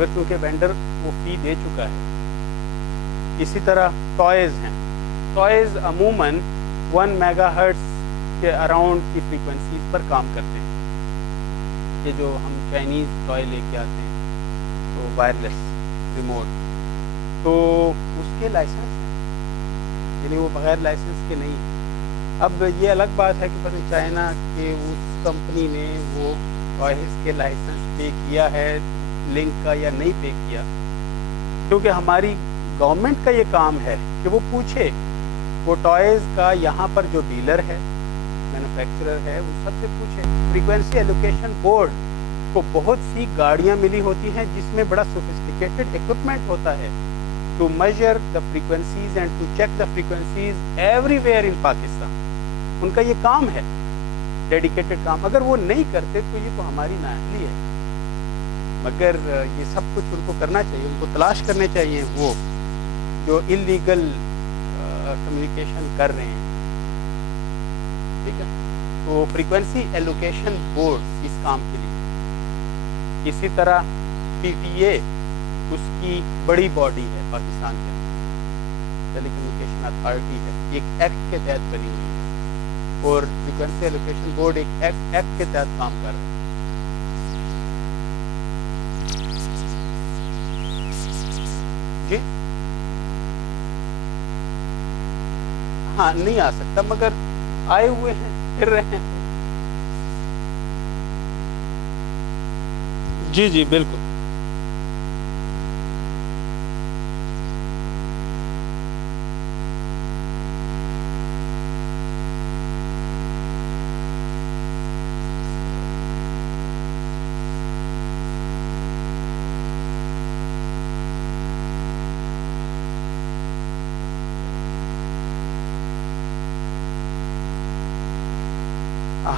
مگر چونکہ وینڈر وہ فی دے چکا ہے. اسی طرح ٹوائز ہیں. ٹوائز عموماً 1 میگا ہرٹز کے اراؤنڈ کی فریکوینسیز پر کام کرتے ہیں. یہ جو ہم چائنیز ٹوائے لے کے آتے ہیں تو وائرلیس ریموٹ، تو اس کے لائسنس ہیں، یعنی وہ بغیر لائسنس کے نہیں. اب یہ الگ بات ہے کہ پتہ چائنا کے اس کمپنی نے وہ ٹوائز کے لائسنس پے کیا ہے لنک کا یا نہیں پے کیا، کیونکہ ہماری گورنمنٹ کا یہ کام ہے کہ وہ پوچھے وہ ٹوائز کا یہاں پر جو ڈیلر ہے، مینوفیکچرر ہے، وہ سب سے پوچھے. فریکوینسی ایلوکیشن بورڈ کو بہت سی گاڑیاں ملی ہوتی ہیں جس میں بڑا سوفسٹیکیٹڈ اکوپمنٹ ہوتا ہے to measure the frequencies and to check the frequencies everywhere in Pakistan. ان کا یہ کام ہے، ڈیڈیکیٹڈ کام. اگر وہ نہیں کرتے تو یہ تو ہماری نااہلی ہے، مگر یہ سب کچھ ان کو کرنا چاہیے. ان کو تلاش کرنے چاہیے وہ جو انلیگل کمیونیکیشن کر رہے ہیں. ٹھیک ہے، تو فریکوینسی ایلوکیشن بورڈ اس کام کے لیے. اسی طرح پی ٹی اے اس کی بڑی باڈی ہے پاکستان کے اندر، ٹیلی کمیونیکیشن اتھارٹی ہے، ایک ایکٹ کے تحت بنی ہوئی ہے اور فریکوینسی ایلوکیشن بورڈ ایک ایکٹ کے تحت کام کر رہا ہے. جی ہاں نہیں آ سکتا، مگر آئے ہوئے ہیں، پھر رہے ہیں. جی جی بالکل.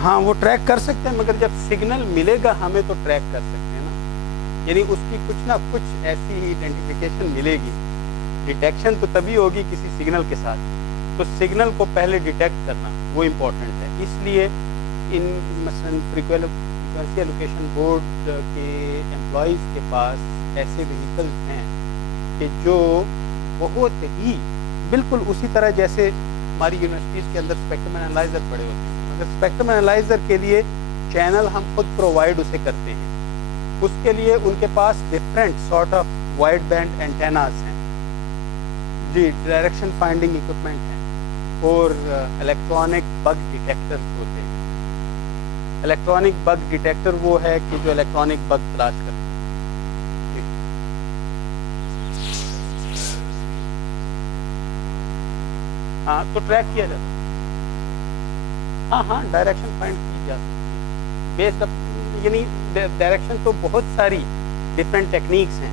ہاں وہ ٹریک کر سکتے ہیں، مگر جب سگنل ملے گا ہمیں تو ٹریک کر سکتے ہیں نا. یعنی اس کی کچھ نہ کچھ ایسی آئیڈینٹیفیکیشن ملے گی. ڈیٹیکشن تو تبھی ہوگی کسی سگنل کے ساتھ، تو سگنل کو پہلے ڈیٹیکٹ کرنا وہ امپورٹنٹ ہے. اس لیے ان مثلاً فریکوینسی ایلوکیشن بورڈ کے امپلائیز کے پاس ایسے وہیکلز ہیں کہ جو بہت ہی بالکل اسی طرح جیسے ہماری یونیورسٹیز کے اندر اسپیکٹرم انالائزر پڑے ہوتے ہیں، اسپیکٹرم انالائزر کے لیے چینل ہم خود پرووائڈ اسے کرتے ہیں. اس کے لیے ان کے پاس different sort of wide band antennas ہیں، جی ڈائریکشن فائنڈنگ اکوپمنٹ ہیں، اور الیکٹرانک بگ ڈیٹیکٹر ہوتے ہیں. الیکٹرانک بگ ڈیٹیکٹر وہ ہے کہ جو الیکٹرانک بگ تلاش کرتے ہیں. ہاں تو ٹریک کیا جاتا ہے. ہاں ڈائریکشن فائنڈ کی جا سکتی ہے بیسڈ یعنی ڈائریکشن تو بہت ساری ڈفرینٹ ٹیکنیکس ہیں.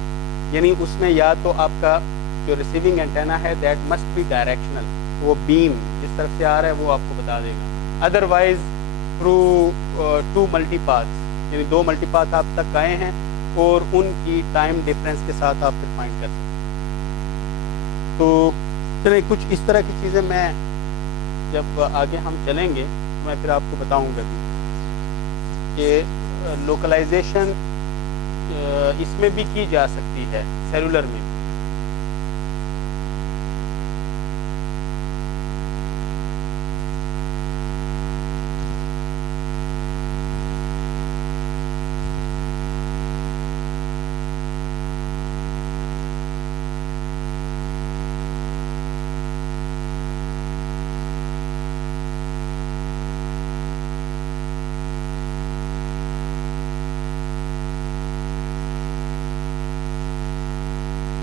یعنی اس میں یا تو آپ کا جو ریسیونگ اینٹینا ہے دیٹ مسٹ بی ڈائریکشنل، وہ بیم جس طرف سے آ رہا ہے وہ آپ کو بتا دے گا. ادروائز تھرو 2 ملٹی پاتھ، یعنی 2 ملٹی پاتھ آپ تک آئے ہیں اور ان کی ٹائم ڈفرینس کے ساتھ آپ پھر فائنڈ کر سکتے ہیں. تو چلیں کچھ اس طرح کی چیزیں میں جب آگے ہم چلیں گے میں پھر آپ کو بتاؤں گا کہ لوکلائزیشن اس میں بھی کی جا سکتی ہے، سیلولر میں.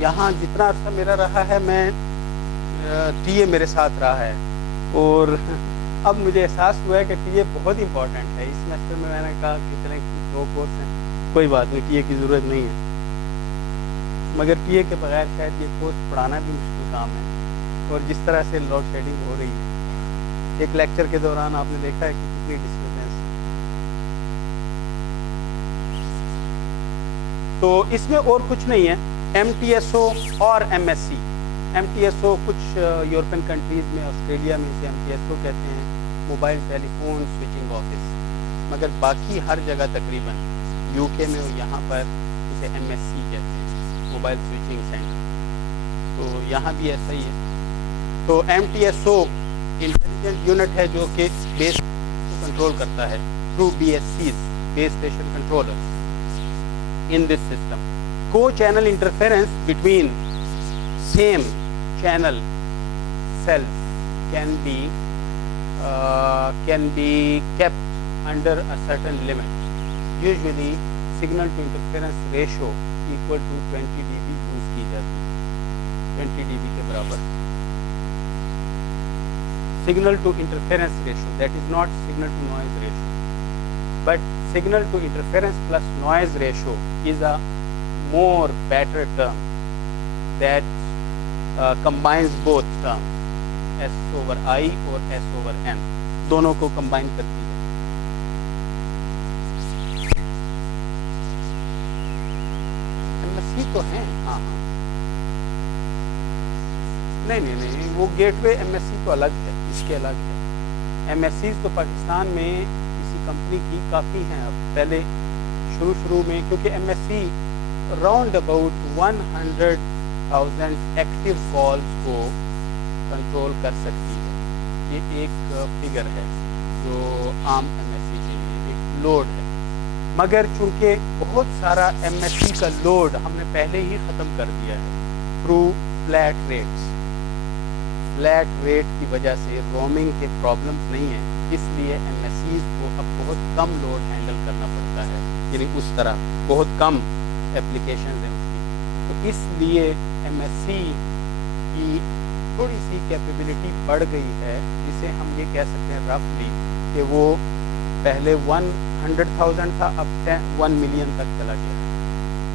یہاں جتنا عرصہ میرا رہا ہے میں ٹی اے میرے ساتھ رہا ہے، اور اب مجھے احساس ہوا ہے کہ ٹی اے بہت امپورٹنٹ ہے. اس سیمسٹر میں نے کہا کہ چلیں 2 کورس ہیں، کوئی بات نہیں، ٹی اے کی ضرورت نہیں ہے. مگر ٹی اے کے بغیر شاید یہ کورس پڑھانا بھی مشکل کام ہے. اور جس طرح سے لوڈ شیڈنگ ہو رہی ہے، ایک لیکچر کے دوران آپ نے دیکھا ہے کہ کتنی ڈسٹربینس. تو اس میں اور کچھ نہیں ہے. ایم ٹی ایس او اور M S C. M T S O کچھ یورپین کنٹریز میں، آسٹریلیا میں اسے ایم ٹی ایس او کہتے ہیں، موبائل ٹیلی فون سوئچنگ آفس. مگر باقی ہر جگہ تقریباً یو کے میں یہاں پر اسے ایم ایس سی کہتے ہیں. Mobile switching centre. تو یہاں بھی ایسا ہی ہے. تو MTSO انٹیلیجنٹ یونٹ ہے جو کہ بیس کو کنٹرول کرتا ہے through BSCs, base station controller. In this system, co-channel interference between same channel cells can be kept under a certain limit. Usually, signal to interference ratio equal to 20 dB use کی جاتی ہے. 20 dB کے برابر. Signal to interference ratio, that is not signal to noise ratio, but signal to interference plus noise ratio is a more better term that combines both terms, S over I or S over N, دونوں کو combine کرتی ہے. MSC تو ہیں, ہاں نہیں وہ get وے MSC تو الگ ہے, اس کے الگ ہے. MSCs تو پاکستان میں کمپنی کی کافی ہیں. اب پہلے شروع میں کیونکہ MSC round about 100,000 active calls کو کنٹرول کر سکتی ہے. یہ ایک فگر ہے جو عام MSC کے لیے ایک لوڈ ہے. مگر چونکہ بہت سارا MSC کا لوڈ ہم نے پہلے ہی ختم کر دیا ہے through flat rates. Flat rate کی وجہ سے رومنگ کے پرابلمس نہیں ہیں, اس لیے MSCs کو اب بہت کم لوڈ ہینڈل کرنا پڑتا ہے. یعنی اس طرح بہت کم اپلیکیشنز ہیں اس کی. تو اس لیے MSC کی تھوڑی سی کیپیبلٹی بڑھ گئی ہے, جسے ہم یہ کہہ سکتے ہیں رفلی کہ وہ پہلے 100,000 تھا, اب 1 ملین تک چلا گیا.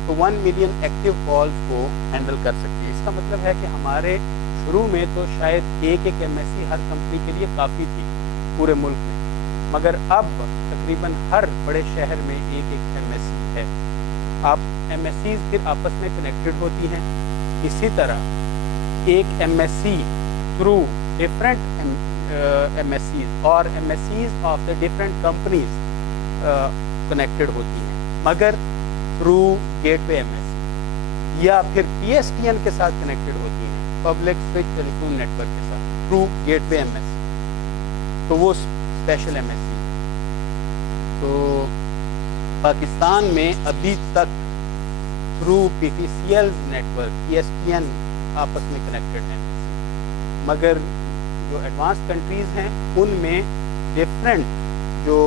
تو 1 ملین ایکٹیو کالز کو ہینڈل کر سکتی ہے. اس کا مطلب ہے کہ ہمارے شروع میں تو شاید ایک MSC ہر کمپنی کے لیے کافی تھی پورے ملک میں, مگر اب تقریباً ہر بڑے شہر میں ایک MSC ہے. اب MSCs پھر آپس میں کنیکٹڈ ہوتی ہیں. اسی طرح ایک MSC تھرو ڈفرینٹ MSCs اور MSCs of the different companies connected ہوتی ہیں, مگر تھرو گیٹ وے MSC یا پھر PSTN کے ساتھ کنیکٹڈ ہوتی ہیں, public switch telephone net work کے ساتھ تھرو گیٹ وے MSC. تو وہ اسپیشل MSC. تو پاکستان میں ابھی تک through PTCL network PSTN آپس میں کنیکٹڈ ہیں, مگر جو ایڈوانس کنٹریز ہیں ان میں ڈفرینٹ جو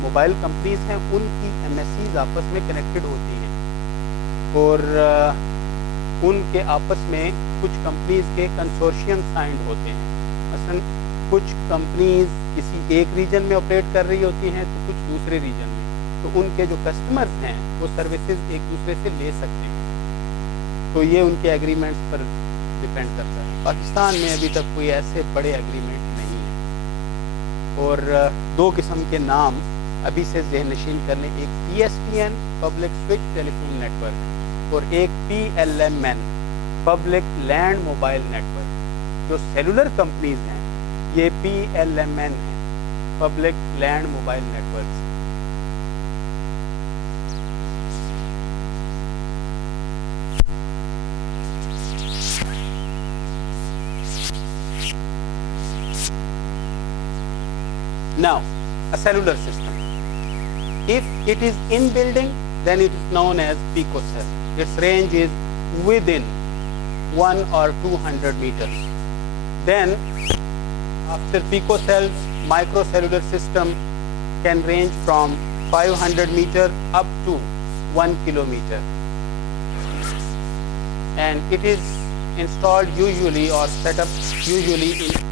موبائل کمپنیز ہیں ان کی MSCs آپس میں کنیکٹڈ ہوتی ہیں, اور ان کے آپس میں کچھ کمپنیز کے کنسورشیم سائنڈ ہوتے ہیں. مثلا کچھ کمپنیز کسی ایک ریجن میں آپریٹ کر رہی ہوتی ہیں تو کچھ دوسرے ریجن میں, تو ان کے جو کسٹمرز ہیں وہ سروسز ایک دوسرے سے لے سکتے ہیں. تو یہ ان کے ایگریمنٹس پر ڈپینڈ کرتا ہے. پاکستان میں ابھی تک کوئی ایسے بڑے ایگریمنٹ نہیں ہیں. اور 2 قسم کے نام ابھی سے ذہن نشین کر لیں, ایک PSTN public switch telephone network اور ایک PLMN public land mobile network. جو سیلولر کمپنیز ہیں یہ PLMN ہے, public land mobile networks. Now, a cellular system. If it is in building, then it is known as picocell. Its range is within 1 or 200 meters. Then, after picocells, microcellular system can range from 500 meters up to 1 kilometer. And it is installed usually or set up usually in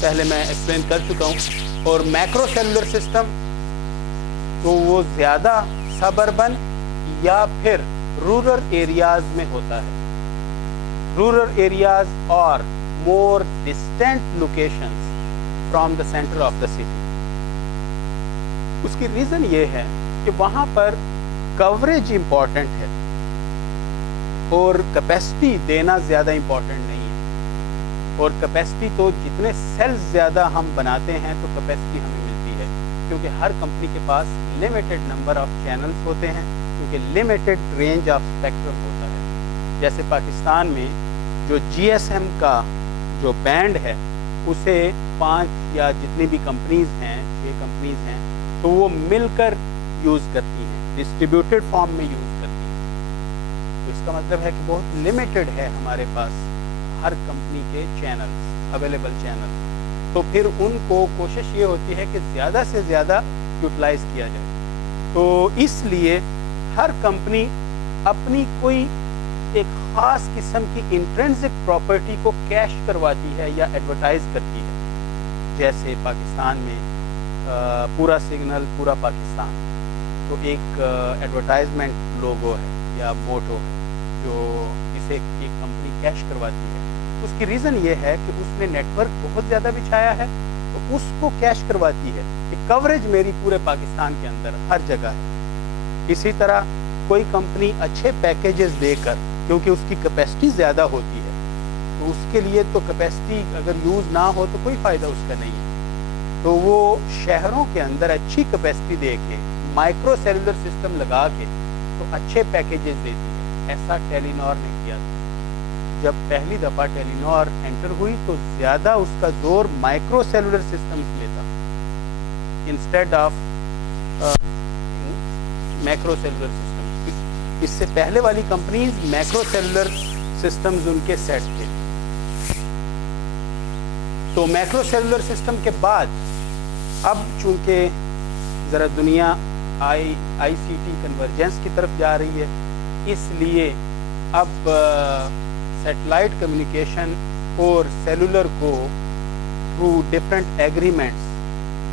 پہلے میں explain کر چکا ہوں. اور macro cellular system تو وہ زیادہ suburban یا پھر رورل ایریاز میں ہوتا ہے. رورل ایریاز اور more distant locations from the centre of the city. اس کی ریزن یہ ہے کہ وہاں پر کوریج امپورٹنٹ ہے اور کیپیسٹی دینا زیادہ امپورٹنٹ نہیں ہے. اور کیپیسٹی تو جتنے سیلز زیادہ ہم بناتے ہیں تو کیپیسٹی ہمیں ملتی ہے, کیونکہ ہر کمپنی کے پاس لمیٹڈ نمبر آف چینلز ہوتے ہیں, کیونکہ لمیٹڈ رینج آف اسپیکٹرم ہوتا ہے. جیسے پاکستان میں جو جی ایس ایم کا جو بینڈ ہے اسے 5 یا جتنی بھی کمپنیز ہیں 6 کمپنیز ہیں تو وہ مل کر یوز کرتی ہیں, ڈسٹریبیوٹیڈ فارم میں یوز کرتی ہیں. تو اس کا مطلب ہے کہ بہت لمیٹڈ ہے ہمارے پاس ہر کمپنی کے چینلز, اویلیبل چینلز. تو پھر ان کو کوشش یہ ہوتی ہے کہ زیادہ سے زیادہ یوٹیلائز کیا جائے. تو اس لیے ہر کمپنی اپنی کوئی ایک خاص قسم کی انٹرنسک پراپرٹی کو کیش کرواتی ہے یا ایڈورٹائز کرتی ہے. جیسے پاکستان میں پورا سگنل پورا پاکستان, تو ایک ایڈورٹائزمنٹ لوگو ہے یا موٹو ہے جو اسے ایک کمپنی کیش کرواتی ہے. اس کی ریزن یہ ہے کہ اس نے نیٹ ورک بہت زیادہ بچھایا ہے تو اس کو کیش کرواتی ہے کہ کوریج میری پورے پاکستان کے اندر ہر جگہ ہے. اسی طرح کوئی کمپنی اچھے پیکیجز دے کر, کیونکہ اس کی کیپیسٹی زیادہ ہوتی ہے تو اس کے لیے تو کیپیسٹی اگر یوز نہ ہو تو کوئی فائدہ اس کا نہیں ہے, تو وہ شہروں کے اندر اچھی کیپیسٹی دے کے مائکرو سیلولر سسٹم لگا کے تو اچھے پیکیجز دیتی ہے. ایسا ٹیلی نار نے کیا تھا. جب پہلی دفعہ ٹیلی نار انٹر ہوئی تو زیادہ اس کا زور مائکرو سیلولر سسٹمز میں تھا instead of macro cellular systems. اس سے پہلے والی کمپنیز میکرو سیلولر سسٹمز ان کے سیٹ تھے. تو میکرو سیلولر سسٹم کے بعد اب چونکہ ذرا دنیا آئی سی ٹی کنورجنس کی طرف جا رہی ہے, اس لیے اب سیٹلائٹ کمیونیکیشن اور سیلولر کو تھرو ڈفرینٹ ایگریمنٹس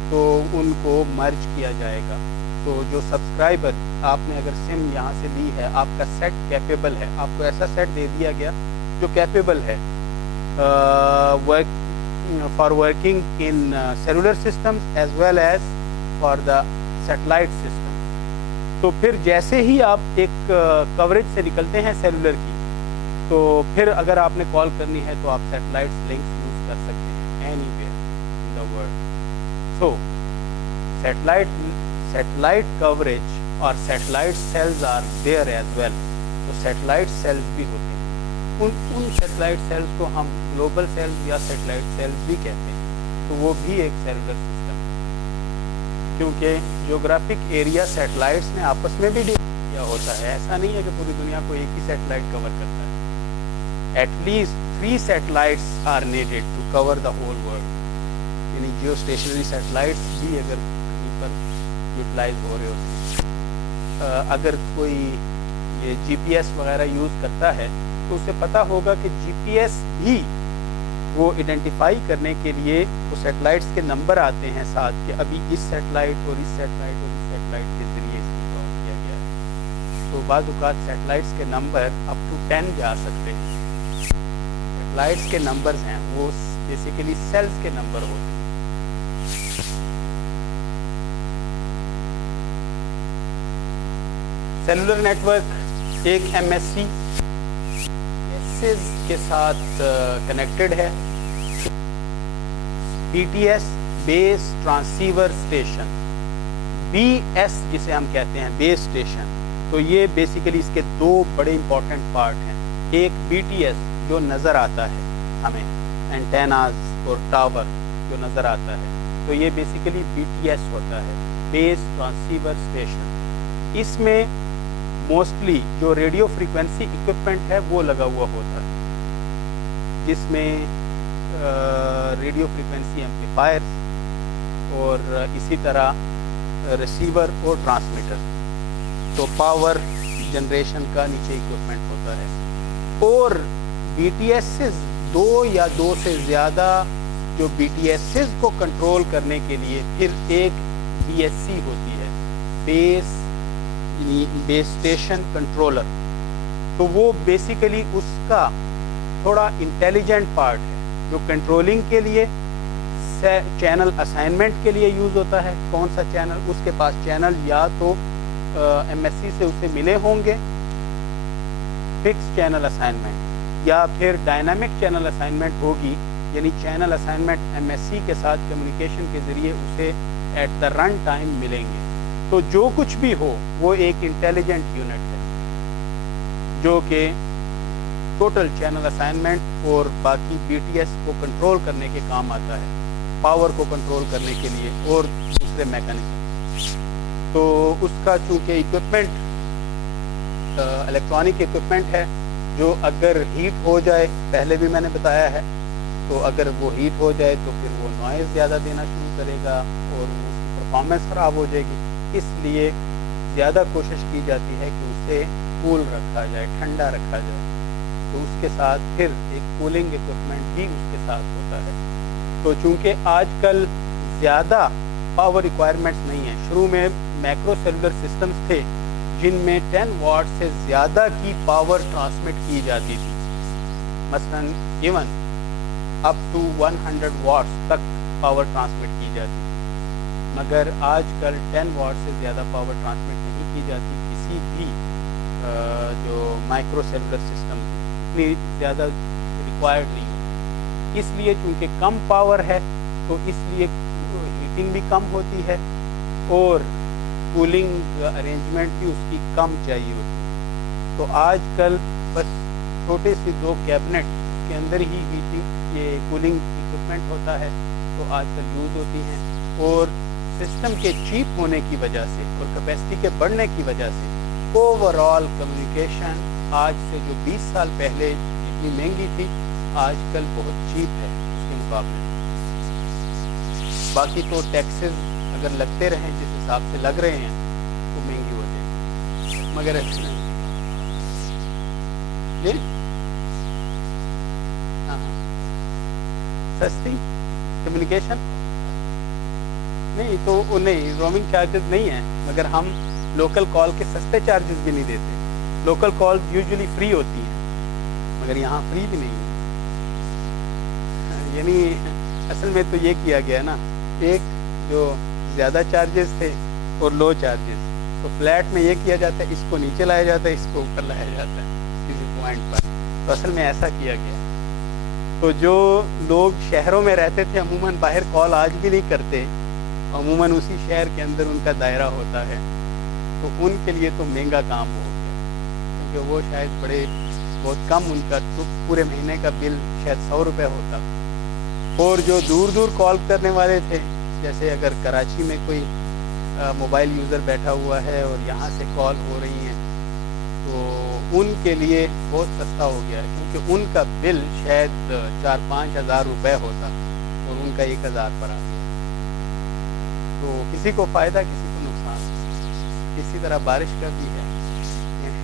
تو ان کو مرج کیا جائے گا. تو جو سبسکرائبر آپ نے اگر سم یہاں سے لی ہے, آپ کا سیٹ کیپیبل ہے, آپ کو ایسا سیٹ دے دیا گیا جو کیپیبل ہے for working in cellular systems as well as for the satellite system. تو پھر جیسے ہی آپ ایک کوریج سے نکلتے ہیں سیلولر کی, تو پھر اگر آپ نے کال کرنی ہے تو آپ سیٹلائٹ لنکس یوز کر سکتے ہیں anywhere in the world. So satellite coverage اور satellite cells are there as well. تو سیٹلائٹ سیلز بھی ہوتے ہیں, ان سیٹلائٹ سیلز کو ہم گلوبل سیلز یا سیٹلائٹ سیلز بھی کہتے ہیں. تو وہ بھی ایک سیلولر سسٹم ہے, کیونکہ جیوگرافک ایریا سیٹلائٹس نے آپس میں بھی ڈیوائڈ کیا ہوتا ہے. ایسا نہیں ہے کہ پوری دنیا کو ایک ہی سیٹلائٹ کور کرتا ہے. At least 3 satellites are needed to cover the whole world. یعنی جیو اسٹیشنری سیٹلائٹس بھی اگر کہیں پر یوٹیلائز ہو رہے ہوتے ہیں. اگر کوئی یہ جی پی ایس وغیرہ یوز کرتا ہے تو اسے پتہ ہوگا کہ جی پی ایس بھی وہ آئیڈینٹیفائی کرنے کے لیے وہ سیٹلائٹس کے نمبر آتے ہیں ساتھ, کہ ابھی اس سیٹلائٹ اور اس سیٹلائٹ اور اس سیٹلائٹ کے ذریعے اس کو کور کیا گیا ہے. تو بعض اوقات سیٹلائٹس کے نمبر اپ ٹو 10 جا سکتے ہیں. سیٹلائٹس کے نمبرز ہیں وہ بیسیکلی سیلز کے نمبر ہوتے ہیں. سیلولر نیٹ ورک ایک ایم ایس سی کے ساتھ کنیکٹڈ ہے. Be T S base transceiver station, B S جسے ہم کہتے ہیں بیس اسٹیشن. تو یہ بیسیکلی اس کے 2 بڑے امپورٹنٹ پارٹ ہیں. ایک بی ٹی ایس جو نظر آتا ہے ہمیں, اینٹیناز اور ٹاور جو نظر آتا ہے, تو یہ بیسیکلی بی ٹی ایس ہوتا ہے, بیس ٹرانسیور اسٹیشن. اس میں موسٹلی جو ریڈیو فریکوینسی اکوپمنٹ ہے وہ لگا ہوا ہوتا ہے, جس میں ریڈیو فریکوینسی ایمپلیفائرز اور اسی طرح ریسیور اور ٹرانسمیٹر. تو پاور جنریشن کا نیچے اکوپمنٹ ہوتا ہے. اور بی ٹی ایس 2 یا 2 سے زیادہ جو بی ٹی ایس کو کنٹرول کرنے کے لیے پھر ایک بی ایس سی ہوتی ہے, بیس اسٹیشن کنٹرولر. تو وہ بیسیکلی اس کا تھوڑا انٹیلیجنٹ پارٹ ہے جو کنٹرولنگ کے لیے, چینل اسائنمنٹ کے لیے یوز ہوتا ہے. کون سا چینل, اس کے پاس چینل یا تو ایم ایس سی سے اسے ملے ہوں گے فکس چینل اسائنمنٹ, یا پھر ڈائنامک چینل اسائنمنٹ ہوگی, یعنی channel assignment M S C کے ساتھ کمیونیکیشن کے ذریعے اسے ایٹ دا رن ٹائم ملیں گے. تو جو کچھ بھی ہو وہ ایک انٹیلیجنٹ یونٹ ہے جو کہ ٹوٹل چینل اسائنمنٹ اور باقی بی ٹی ایس کو کنٹرول کرنے کے کام آتا ہے، پاور کو کنٹرول کرنے کے لیے اور دوسرے میکانزم۔ تو اس کا چونکہ اکوپمنٹ الیکٹرانک اکوپمنٹ ہے جو اگر ہیٹ ہو جائے، پہلے بھی میں نے بتایا ہے، تو اگر وہ ہیٹ ہو جائے تو پھر وہ نوائز زیادہ دینا شروع کرے گا اور اس کی پرفارمنس خراب ہو جائے گی۔ اس لیے زیادہ کوشش کی جاتی ہے کہ اسے کول رکھا جائے، ٹھنڈا رکھا جائے، تو اس کے ساتھ پھر ایک کولنگ اکوپمنٹ بھی اس کے ساتھ ہوتا ہے۔ تو چونکہ آج کل زیادہ پاور ریکوائرمنٹس نہیں ہیں، شروع میں میکرو سیلولر سسٹمز تھے جن میں 10 واٹ سے زیادہ کی پاور ٹرانسمٹ کی جاتی تھی، مثلا ایون اپ ٹو 100 واٹس تک پاور ٹرانسمٹ کی جاتی تھی، مگر آج کل 10 واٹ سے زیادہ پاور ٹرانسمٹ نہیں کی جاتی کسی بھی جو مائکرو سیلولر سسٹم اتنی زیادہ ریکوائرڈ نہیں ہوتی۔ اس لیے چونکہ کم پاور ہے تو اس لیے ہیٹنگ بھی کم ہوتی ہے اور کولنگ ارینجمنٹ بھی اس کی کم چاہیے ہوتی ہے۔ تو آج کل بس چھوٹے سے 2 کیبنٹ کے اندر ہی ہیٹنگ یہ کولنگ اکوپمنٹ ہوتا ہے، تو آج کل یوز ہوتی ہیں، اور سسٹم کے چیپ ہونے کی وجہ سے اور کیپیسٹی کے بڑھنے کی وجہ سے اوور آل کمیونیکیشن آج سے جو 20 سال پہلے جتنی مہنگی تھی آج کل بہت چیپ ہے اس کے مقابلے میں۔ باقی تو ٹیکسز اگر لگتے رہیں جس حساب سے لگ رہے ہیں تو مہنگی ہو جائے گی، مگر سستی کمیونیکیشن نہیں تو نہیں، رومنگ چارجز نہیں ہیں، مگر ہم لوکل کال کے سستے چارجز بھی نہیں دیتے۔ لوکل کال یوزلی فری ہوتی ہیں مگر یہاں فری بھی نہیں ہے، یعنی اصل میں تو یہ کیا گیا نا، ایک جو زیادہ چارجز تھے اور لو چارجز، تو فلیٹ میں یہ کیا جاتا ہے اس کو نیچے لایا جاتا ہے، اس کو اوپر لایا جاتا ہے کسی پوائنٹ پر، تو اصل میں ایسا کیا گیا۔ تو جو لوگ شہروں میں رہتے تھے عموماً باہر کال آج بھی نہیں کرتے، عموماً اسی شہر کے اندر ان کا دائرہ ہوتا ہے، تو ان کے لیے تو مہنگا کام ہو گیا، کیونکہ وہ شاید بہت کم ان کا پورے مہینے کا بل شاید 100 روپے ہوتا۔ اور جو دور دور کال کرنے والے تھے، جیسے اگر کراچی میں کوئی موبائل یوزر بیٹھا ہوا ہے اور یہاں سے کال ہو رہی ہیں تو ان کے لیے بہت سستا ہو گیا ہے، کیونکہ ان کا بل شاید 4-5 ہزار روپے ہوتا اور ان کا 1000 پر آ گیا۔ تو کسی کو فائدہ کسی کو نقصان۔ اسی طرح بارش کا بھی ہے،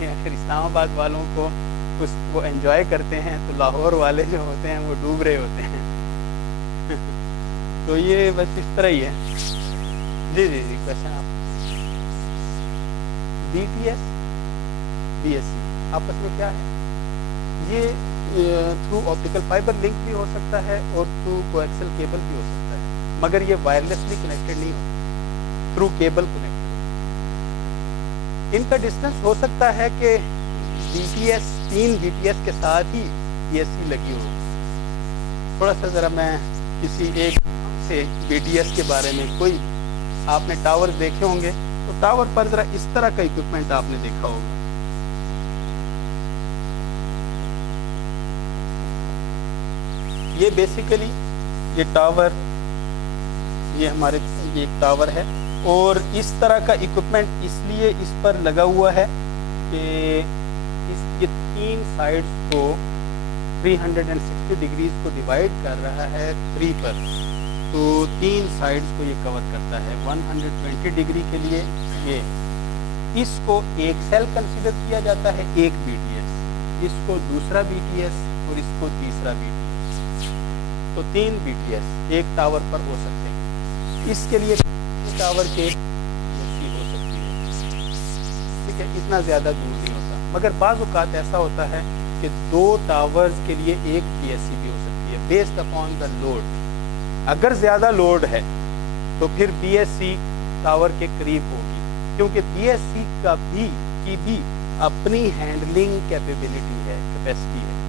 اگر اسلام آباد والوں کو وہ انجوائے کرتے ہیں تو لاہور والے جو ہوتے ہیں وہ ڈوب رہے ہوتے ہیں۔ تو یہ بس اس طرح ہی ہے۔ جی جی جی کوشچن آپ۔ B T S B S C آپس میں کیا ہے؟ یہ تھرو آپٹیکل فائبر لنک بھی ہو سکتا ہے اور تھرو کویکسل کیبل بھی ہو سکتا ہے، مگر یہ وائرلیسلی کنیکٹڈ نہیں ہوتا، تھرو کیبل کنیکٹڈ۔ ان کا ڈسٹینس ہو سکتا ہے کہ be T S 3 be T S کے ساتھ ہی بی ایس سی لگی ہو۔ تھوڑا سا ذرا میں کسی ایک سے بی ٹی ایس کے بارے میں، کوئی آپ نے ٹاور دیکھے ہوں گے تو ٹاور پر ذرا اس طرح کا اکوپمنٹ آپ نے دیکھا ہوگا۔ یہ بیسیکلی یہ ٹاور، یہ ہمارے یہ ایک ٹاور ہے، اور اس طرح کا اکوپمنٹ اس لیے اس پر لگا ہوا ہے کہ اس کے 3 سائڈز کو 360 ڈگریز کو ڈیوائیڈ کر رہا ہے 3 پر، تو 3 سائڈز کو یہ کور کرتا ہے 120 ڈگری کے لیے۔ یہ اس کو ایک سیل کنسیڈر کیا جاتا ہے، ایک بی ٹی ایس، اس کو دوسرا بی ٹی ایس اور اس کو تیسرا بی ٹی ایس، تو 3 بی ٹی ایس ایک ٹاور پر ہو سکتے ہیں۔ اس کے لیے ٹاور کے ہو سکتی ہے، ٹھیک ہے، اتنا زیادہ دور نہیں ہوتا، مگر بعض اوقات ایسا ہوتا ہے کہ 2 ٹاورز کے لیے ایک پی ایس سی بھی ہو سکتی ہے، بیسڈ اپون دا لوڈ۔ اگر زیادہ لوڈ ہے تو پھر بی ایس سی ٹاور کے قریب ہوگی، کیونکہ بی ایس سی کی بھی اپنی ہینڈلنگ کیپیبلٹی ہے، کیپیسٹی ہے،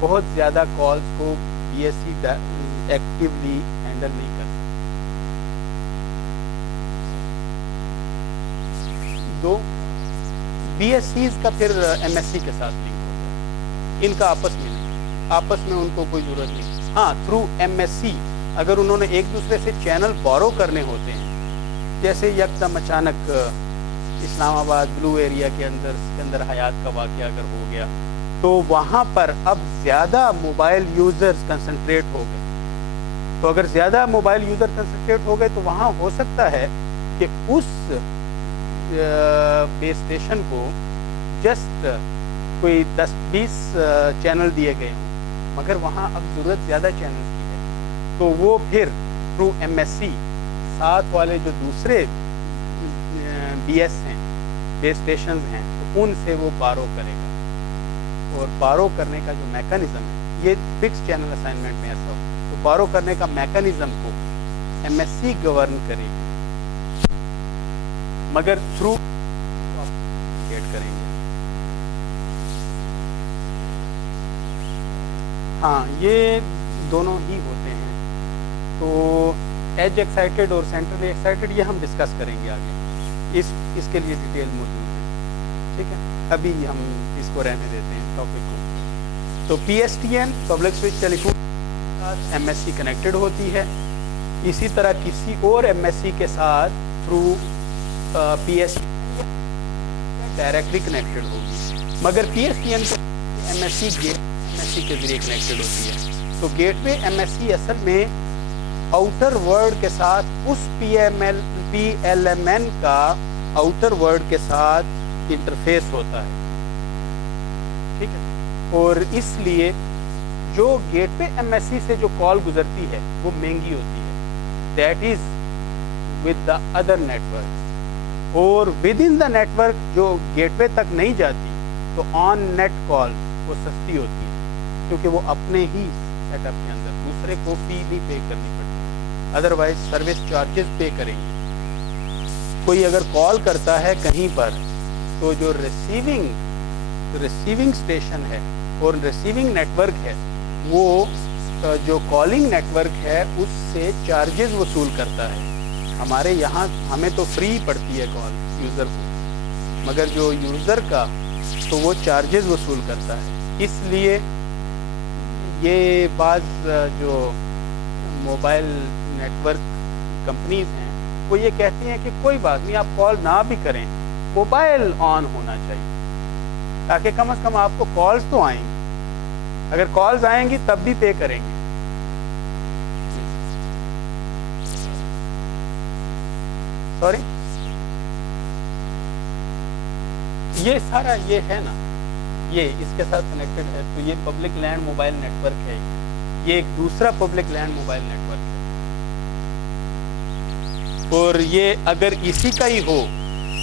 بہت زیادہ کالز کو B S C actually handle نہیں کر سکتی۔ 2 BSCs کا پھر MSc کے ساتھ لنک ہوتا ہے، ان کا آپس میں نہیں، آپس میں ان کو کوئی ضرورت نہیں. ہاں تھرو MSc اگر انہوں نے ایک دوسرے سے چینل بورو کرنے ہوتے ہیں، جیسے یکدم اچانک اسلام آباد بلو ایریا کے اندر سکندر حیات کا واقعہ اگر ہو گیا تو وہاں پر اب زیادہ موبائل یوزرز کنسنٹریٹ ہو گئے. تو اگر زیادہ موبائل یوزر کنسنٹریٹ ہو گئے تو وہاں ہو سکتا ہے کہ اس بیس اسٹیشن کو جسٹ کوئی 10-20 چینل دیے گئے ہوں، مگر وہاں اب ضرورت زیادہ چینلز کی ہے، تو وہ پھر تھرو MSc ساتھ والے جو دوسرے BS ہیں، بیس اسٹیشنز ہیں، تو ان سے وہ بارو کرے گا. اور بارو کرنے کا جو میکانزم ہے، یہ فکس چینل اسائنمنٹ میں ایسا ہو، تو بارو کرنے کا میکانزم کو MSc گورن کرے گی، مگر تھرو کریں گے. ہاں یہ دونوں ہی ہوتے ہیں. تو ایج ایکسائٹیڈ اور سینٹرلی ایکسائٹیڈ یہ ہم ڈسکس کریں گے آگے، اس کے لیے ڈیٹیل موجود ہے. ٹھیک ہے، ابھی ہم اس کو رہنے دیتے ہیں ٹاپک کو. تو PSTN پبلک سوئچ ٹیلی فون MSc کنیکٹڈ ہوتی ہے. اسی طرح کسی اور MSc کے ساتھ تھرو PSTN ڈائریکٹلی کنیکٹڈ ہوگی، مگر PSTN کو MSc کے ذریعے کنیکٹڈ ہوتی ہے. تو گیٹ وے MSc اصل میں آؤٹر ورلڈ کے ساتھ اس PLMN کا آؤٹر ورلڈ کے ساتھ انٹرفیس ہوتا ہے. ٹھیک ہے، اور اس لیے جو گیٹ وے MSc سے جو کال گزرتی ہے وہ مہنگی ہوتی ہے، that is with the other network. اور ود ان دا نیٹورک جو گیٹ وے تک نہیں جاتی تو آن نیٹ کال وہ سستی ہوتی ہے، کیونکہ وہ اپنے ہی سیٹ اپ کے اندر دوسرے کو فی نہیں پے کرنی پڑتی، ادروائز سروس چارجز پے کریں گے. کوئی اگر کال کرتا ہے کہیں پر تو جو ریسیونگ اسٹیشن ہے اور ریسیونگ نیٹورک ہے وہ جو کالنگ نیٹورک ہے اس سے چارجز وصول کرتا ہے. ہمارے یہاں ہمیں تو فری پڑتی ہے کال یوزر کو، مگر جو یوزر کا تو وہ چارجز وصول کرتا ہے. اس لیے یہ بعض جو موبائل نیٹورک کمپنیز ہیں وہ یہ کہتی ہیں کہ کوئی بات نہیں، آپ کال نہ بھی کریں، موبائل آن ہونا چاہیے تاکہ کم از کم آپ کو کالز تو آئیں گی. اگر کالز آئیں گی تب بھی پے کریں گے. سوری، یہ سارا یہ ہے نا، یہ اس کے ساتھ کنیکٹڈ ہے. تو یہ پبلک لینڈ موبائل نیٹورک ہے، یہ ایک دوسرا پبلک لینڈ موبائل نیٹورک ہے. اور یہ اگر اسی کا ہی ہو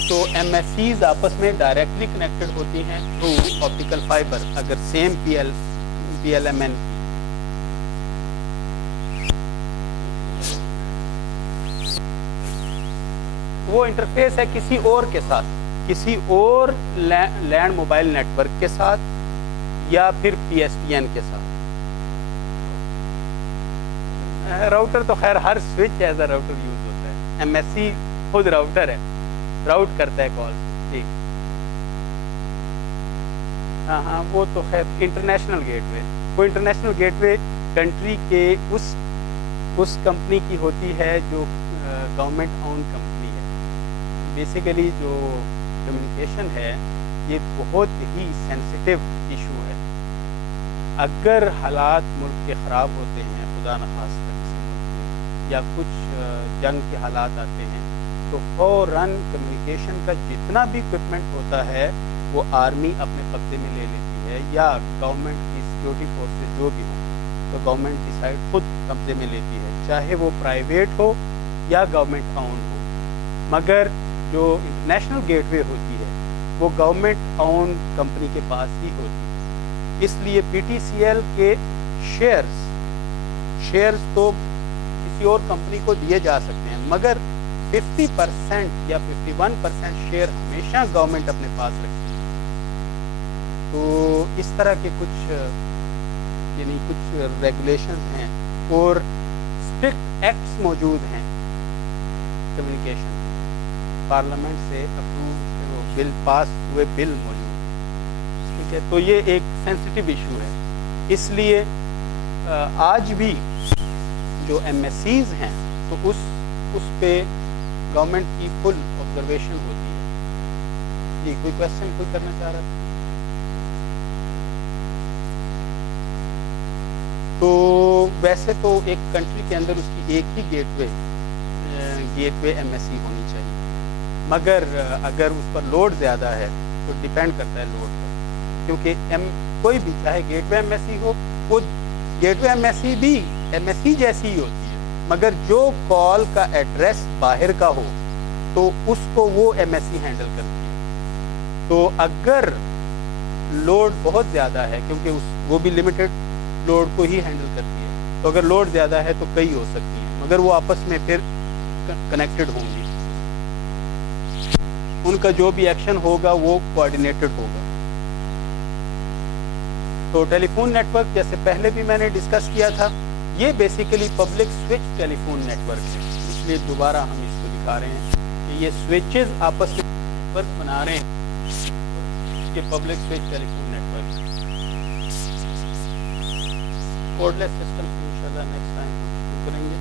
تو MSCs آپس میں ڈائریکٹلی کنیکٹڈ ہوتی ہیں تھرو آپٹیکل فائبر، اگر سیم PLMN. وہ انٹرفیس ہے کسی اور کے ساتھ، کسی اور لینڈ موبائل نیٹورک کے ساتھ یا پھر PSTN کے ساتھ. راؤٹر تو خیر ہر switch as a router use ہوتا ہے. MSc خود راؤٹر ہے، راؤٹ کرتا ہے کال. ٹھیک، ہاں وہ تو خیر انٹرنیشنل گیٹ وے، وہ انٹرنیشنل گیٹ وے کنٹری کے اس کمپنی کی ہوتی ہے جو گورنمنٹ اون کمپنی ہے. بیسیکلی جو کمیونیکیشن ہے یہ بہت ہی سینسٹیو ایشو ہے. اگر حالات ملک کے خراب ہوتے ہیں، خدا نخواستہ کسی ملک میں یا کچھ جنگ کے حالات آتے ہیں، تو فوراً کمیونیکیشن کا جتنا بھی اکوپمنٹ ہوتا ہے وہ آرمی اپنے قبضے میں لے لیتی ہے، یا گورنمنٹ کی سیکورٹی فورسز جو بھی ہوں تو گورنمنٹ ڈیسائیڈ خود قبضے میں لیتی ہے، چاہے وہ پرائیویٹ ہو یا گورنمنٹ اون ہو. مگر جو انٹرنیشنل گیٹ وے ہوتی ہے وہ گورنمنٹ اون کمپنی کے پاس ہی ہوتی ہے. اس لیے PTCL کے شیئرز تو کسی اور کمپنی کو دیے جا سکتے ہیں، مگر 50% یا 51% شیئر ہمیشہ گورنمنٹ اپنے پاس رکھتی ہے. تو اس طرح کے کچھ یعنی کچھ ریگولیشنز ہیں اور اسٹرکٹ ایکٹس موجود ہیں کمیونیکیشن، پارلیمنٹ سے اپروو بل پاس ہوئے بل موجود ہیں، ٹھیک ہے. تو یہ ایک سینسٹیو ایشو ہے. اس لیے آج بھی جو ایم ایس سیز ہیں تو اس پہ گورنمنٹ کی فل آبزرویشن ہوتی ہے. جی کوئی کویشچن کوئی کرنا چاہ رہا تھا؟ تو ویسے تو ایک کنٹری کے اندر اس کی ایک ہی گیٹ وے ایم ایس سی ہونی چاہیے، مگر اگر اس پر لوڈ زیادہ ہے تو ڈیپینڈ کرتا ہے لوڈ پر، کیونکہ کوئی بھی چاہے گیٹ وے ایم ایس سی ہو، وہ گیٹ وے ایم ایس سی بھی ایم ایس سی جیسی ہی ہوتی ہے، مگر جو کال کا ایڈریس باہر کا ہو تو اس کو وہ ایم ایس سی ہینڈل کرتی ہے. تو اگر لوڈ بہت زیادہ ہے، کیونکہ وہ بھی لمیٹڈ لوڈ کو ہی ہینڈل کرتی ہے، تو اگر لوڈ زیادہ ہے تو کئی ہو سکتی ہیں، مگر وہ آپس میں پھر کنیکٹڈ ہوں گی. ان کا جو بھی ایکشن ہوگا وہ کوآرڈینیٹڈ ہوگا. تو ٹیلی فون نیٹ ورک جیسے پہلے بھی میں نے ڈسکس کیا تھا، یہ basically public switch telephone net work ہے. اس لیے دوبارہ ہم اس کو دکھا رہے ہیں کہ یہ سوئچز آپس میں نیٹ ورک بنا رہے ہیں، یہ public switch telephone net work. Code لیس سسٹم انشاءاللہ نیکسٹ ٹائم کریں گے.